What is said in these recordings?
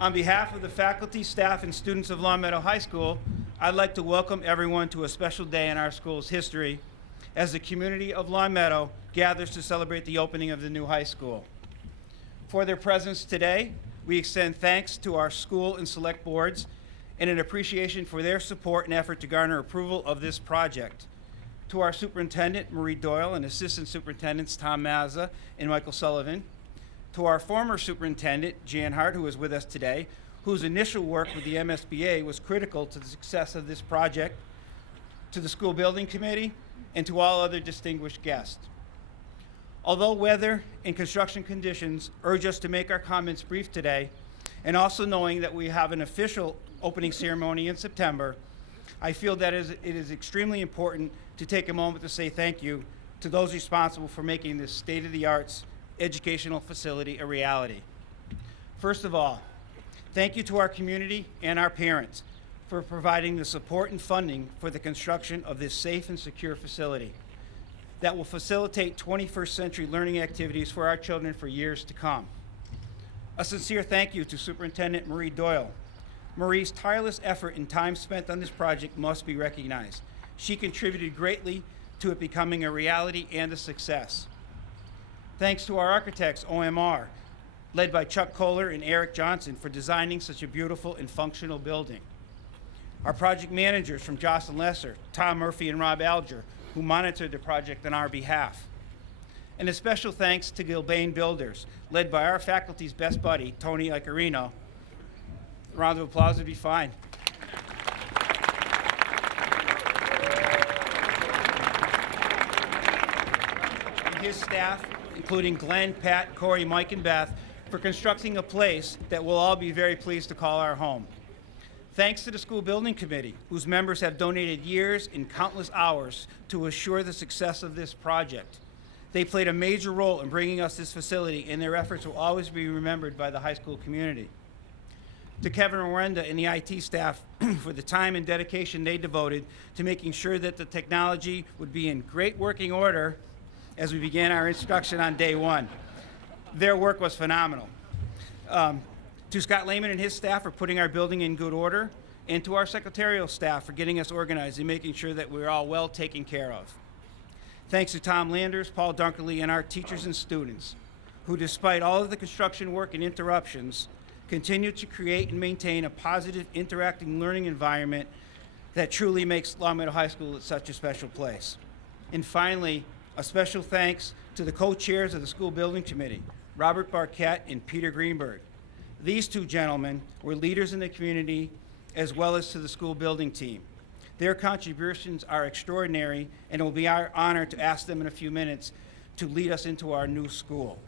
On behalf of the faculty, staff, and students of Longmeadow High School, I'd like to welcome everyone to a special day in our school's history as the community of Longmeadow gathers to celebrate the opening of the new high school. For their presence today, we extend thanks to our school and select boards and an appreciation for their support and effort to garner approval of this project. To our superintendent, Marie Doyle, and assistant superintendents, Tom Mazza and Michael Sullivan. To our former superintendent, Jan Hart, who is with us today, whose initial work with the MSBA was critical to the success of this project. To the school building committee, and to all other distinguished guests. Although weather and construction conditions urge us to make our comments brief today, and also knowing that we have an official opening ceremony in September, I feel that it is extremely important to take a moment to say thank you to those responsible for making this state-of-the-art educational facility a reality. First of all, thank you to our community and our parents for providing the support and funding for the construction of this safe and secure facility that will facilitate 21st century learning activities for our children for years to come. A sincere thank you to Superintendent Marie Doyle. Marie's tireless effort and time spent on this project must be recognized. She contributed greatly to it becoming a reality and a success. Thanks to our architects, OMR, led by Chuck Kohler and Eric Johnson, for designing such a beautiful and functional building. Our project managers from Jocelyn Lesser, Tom Murphy and Rob Alger, who monitored the project on our behalf. And a special thanks to Gilbane Builders, led by our faculty's best buddy, Tony Icarino. A round of applause would be fine. And his staff, including Glenn, Pat, Corey, Mike, and Beth, for constructing a place that we'll all be very pleased to call our home. Thanks to the school building committee, whose members have donated years and countless hours to assure the success of this project. They played a major role in bringing us this facility, and their efforts will always be remembered by the high school community. To Kevin Orenda and the IT staff for the time and dedication they devoted to making sure that the technology would be in great working order as we began our instruction on day one. Their work was phenomenal. To Scott Lehman and his staff for putting our building in good order, and to our secretarial staff for getting us organized and making sure that we're all well taken care of. Thanks to Tom Landers, Paul Dunkerley, and our teachers and students, who despite all of the construction work and interruptions, continue to create and maintain a positive, interacting learning environment that truly makes Longmeadow High School such a special place. And finally, a special thanks to the co-chairs of the school building committee, Robert Barquette and Peter Greenberg. These two gentlemen were leaders in the community as well as to the school building team. Their contributions are extraordinary, and it will be our honor to ask them in a few minutes to lead us into our new school.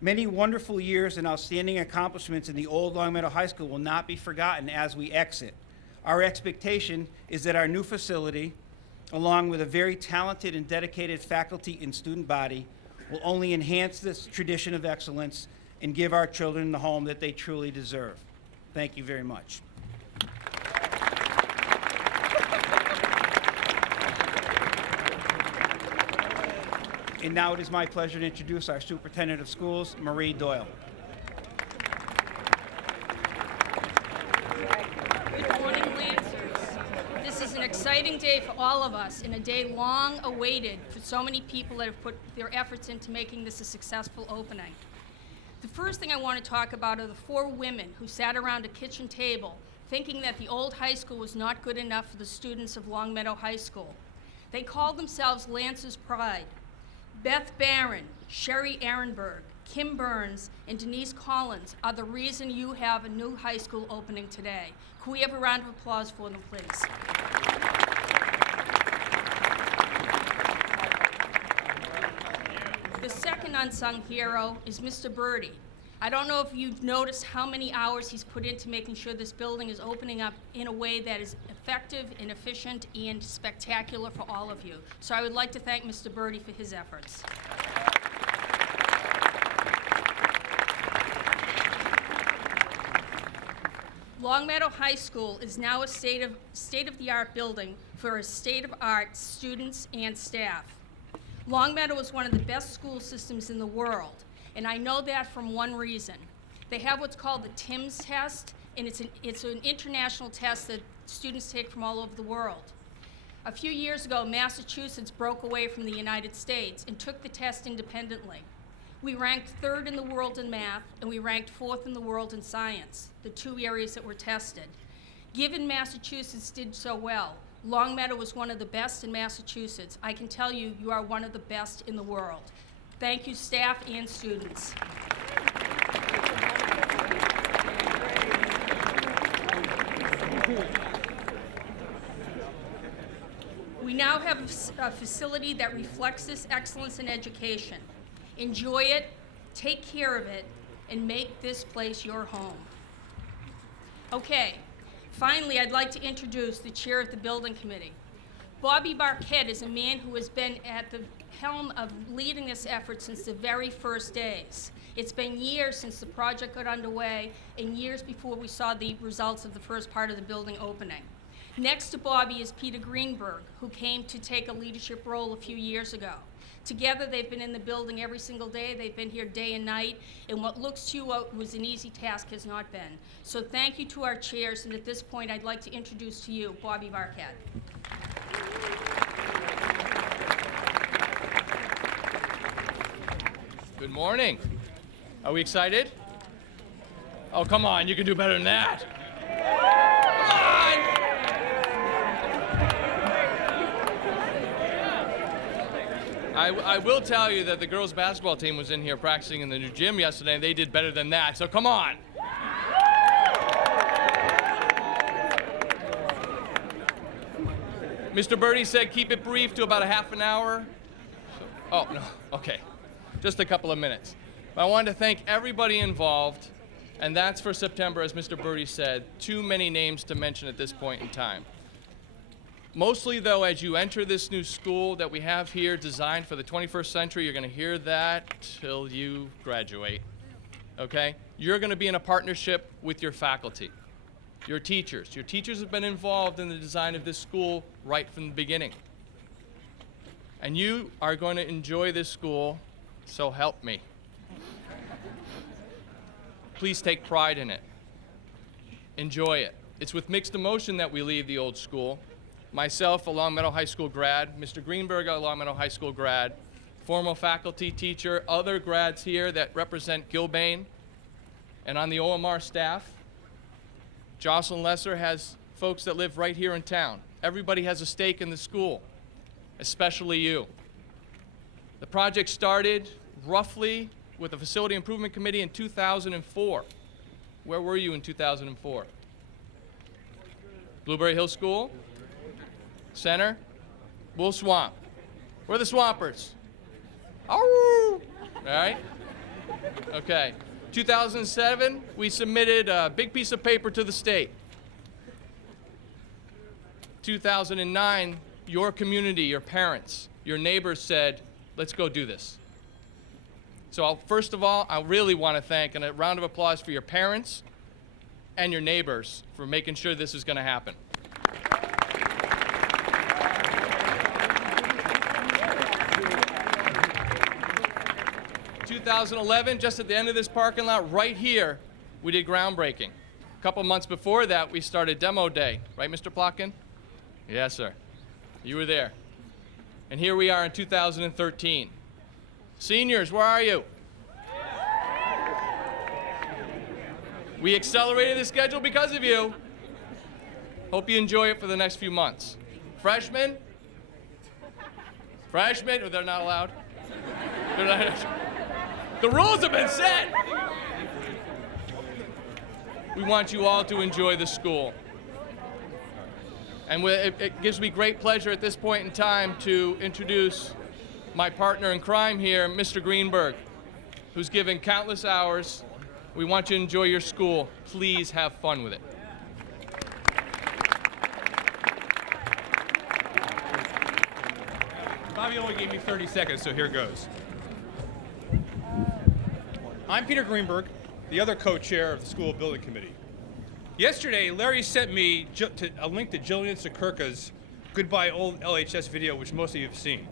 Many wonderful years and outstanding accomplishments in the old Longmeadow High School will not be forgotten as we exit. Our expectation is that our new facility, along with a very talented and dedicated faculty and student body, will only enhance this tradition of excellence and give our children the home that they truly deserve. Thank you very much. And now it is my pleasure to introduce our Superintendent of Schools, Marie Doyle. Good morning, Lancers. This is an exciting day for all of us and a day long awaited for so many people that have put their efforts into making this a successful opening. The first thing I want to talk about are the 4 women who sat around a kitchen table thinking that the old high school was not good enough for the students of Longmeadow High School. They called themselves Lance's Pride. Beth Barron, Sherry Ehrenberg, Kim Burns, and Denise Collins are the reason you have a new high school opening today. Can we have a round of applause for them, please? The second unsung hero is Mr. Birdie. I don't know if you've noticed how many hours he's put into making sure this building is opening up in a way that is effective and efficient and spectacular for all of you. So I would like to thank Mr. Birdie for his efforts. Longmeadow High School is now a state-of-the-art building for a state-of-art students and staff. Longmeadow is one of the best school systems in the world, and I know that from one reason. They have what's called the TIMSS test, and it's an international test that students take from all over the world. A few years ago, Massachusetts broke away from the United States and took the test independently. We ranked 3rd in the world in math, and we ranked 4th in the world in science, the 2 areas that were tested. Given Massachusetts did so well, Longmeadow was one of the best in Massachusetts. I can tell you, you are one of the best in the world. Thank you, staff and students. We now have a facility that reflects this excellence in education. Enjoy it, take care of it, and make this place your home. Okay, finally, I'd like to introduce the chair of the building committee. Bobby Barquette is a man who has been at the helm of leading this effort since the very first days. It's been years since the project got underway and years before we saw the results of the first part of the building opening. Next to Bobby is Peter Greenberg, who came to take a leadership role a few years ago. Together, they've been in the building every single day. They've been here day and night, and what looks to you was an easy task has not been. So thank you to our chairs, and at this point, I'd like to introduce to you Bobby Barquette. Good morning. Are we excited? Oh, come on, you can do better than that. I will tell you that the girls' basketball team was in here practicing in the new gym yesterday, and they did better than that, so come on. Mr. Birdie said keep it brief to about a half an hour. Oh, no, okay, just a couple of minutes. But I wanted to thank everybody involved, and that's for September, as Mr. Birdie said, too many names to mention at this point in time. Mostly, though, as you enter this new school that we have here designed for the 21st century, you're going to hear that till you graduate, okay? You're going to be in a partnership with your faculty, your teachers. Your teachers have been involved in the design of this school right from the beginning. And you are going to enjoy this school, so help me. Please take pride in it. Enjoy it. It's with mixed emotion that we leave the old school. Myself, a Longmeadow High School grad, Mr. Greenberg, a Longmeadow High School grad, former faculty, teacher, other grads here that represent Gilbane, and on the OMR staff. Jocelyn Lesser has folks that live right here in town. Everybody has a stake in the school, especially you. The project started roughly with the Facility Improvement Committee in 2004. Where were you in 2004? Blueberry Hill School? Center? Bull Swamp. We're the Swampers. All right? Okay. 2007, we submitted a big piece of paper to the state. 2009, your community, your parents, your neighbors said, let's go do this. So first of all, I really want to thank, and a round of applause for your parents and your neighbors for making sure this is going to happen. 2011, just at the end of this parking lot right here, we did groundbreaking. A couple months before that, we started demo day. Right, Mr. Plotkin? Yes, sir. You were there. And here we are in 2013. Seniors, where are you? We accelerated the schedule because of you. Hope you enjoy it for the next few months. Freshmen? Freshmen? Oh, they're not allowed? They're not. The rules have been set. We want you all to enjoy the school. And it gives me great pleasure at this point in time to introduce my partner in crime here, Mr. Greenberg, who's given countless hours. We want you to enjoy your school. Please have fun with it. Bobby only gave me 30 seconds, so here goes. I'm Peter Greenberg, the other co-chair of the School Building Committee. Yesterday, Larry sent me a link to Jillian Sakurka's Goodbye Old LHS video, which most of you have seen.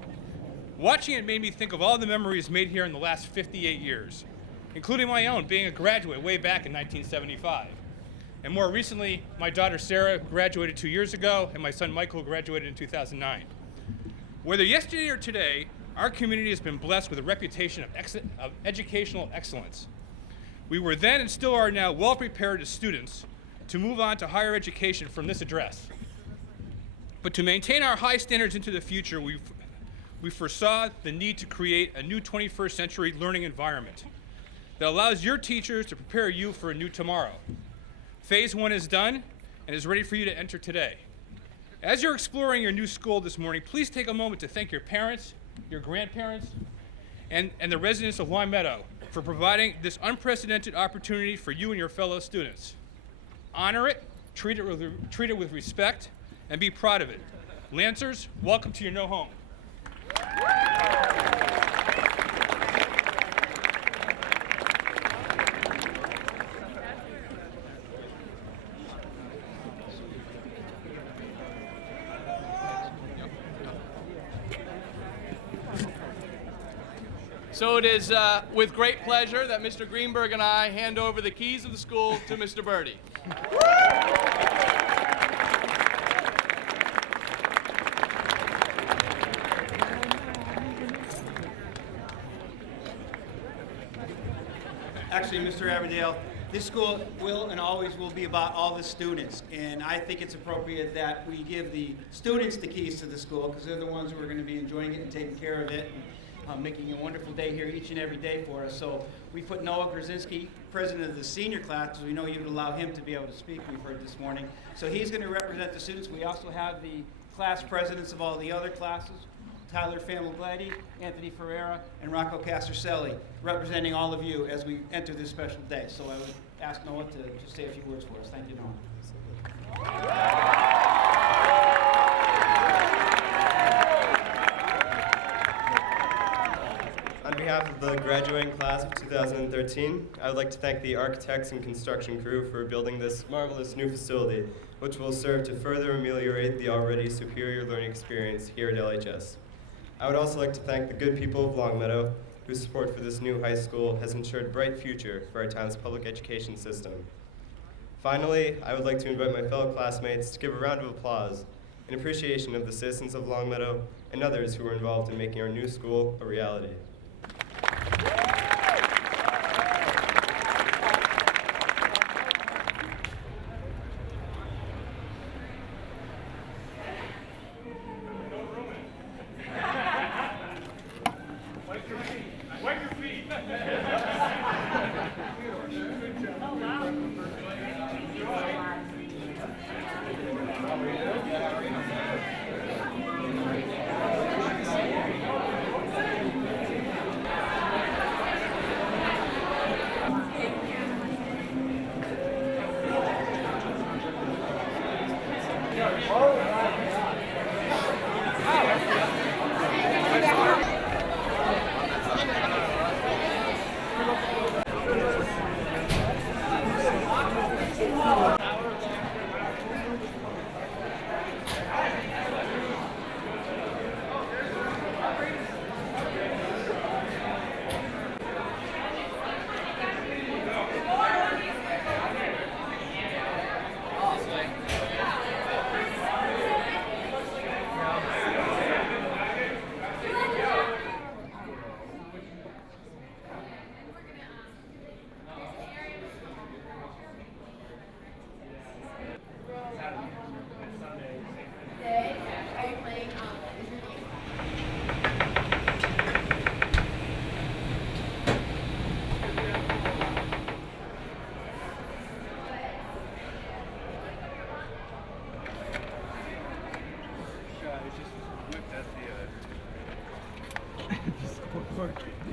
Watching it made me think of all the memories made here in the last 58 years, including my own, being a graduate way back in 1975. And more recently, my daughter Sarah graduated 2 years ago, and my son Michael graduated in 2009. Whether yesterday or today, our community has been blessed with a reputation of educational excellence. We were then and still are now well prepared as students to move on to higher education from this address. But to maintain our high standards into the future, we foresaw the need to create a new 21st century learning environment that allows your teachers to prepare you for a new tomorrow. Phase 1 is done and is ready for you to enter today. As you're exploring your new school this morning, please take a moment to thank your parents, your grandparents, and the residents of Longmeadow for providing this unprecedented opportunity for you and your fellow students. Honor it, treat it with respect, and be proud of it. Lancers, welcome to your new home. So it is with great pleasure that Mr. Greenberg and I hand over the keys of the school to Mr. Birdie. Actually, Mr. Averdale, this school will and always will be about all the students, and I think it's appropriate that we give the students the keys to the school because they're the ones who are going to be enjoying it and taking care of it and making a wonderful day here each and every day for us. So we put Noah Gurzenski, president of the senior class, because we know you would allow him to be able to speak, we've heard this morning. So he's going to represent the students. We also have the class presidents of all the other classes, Tyler Famiglietti, Anthony Ferreira, and Rocco Castorcelli, representing all of you as we enter this special day. So I would ask Noah to just say a few words for us. Thank you, Noah. On behalf of the graduating class of 2013, I would like to thank the architects and construction crew for building this marvelous new facility, which will serve to further ameliorate the already superior learning experience here at LHS. I would also like to thank the good people of Longmeadow, whose support for this new high school has ensured a bright future for our town's public education system. Finally, I would like to invite my fellow classmates to give a round of applause in appreciation of the citizens of Longmeadow and others who were involved in making our new school a reality. Wipe your feet. Just whipped at the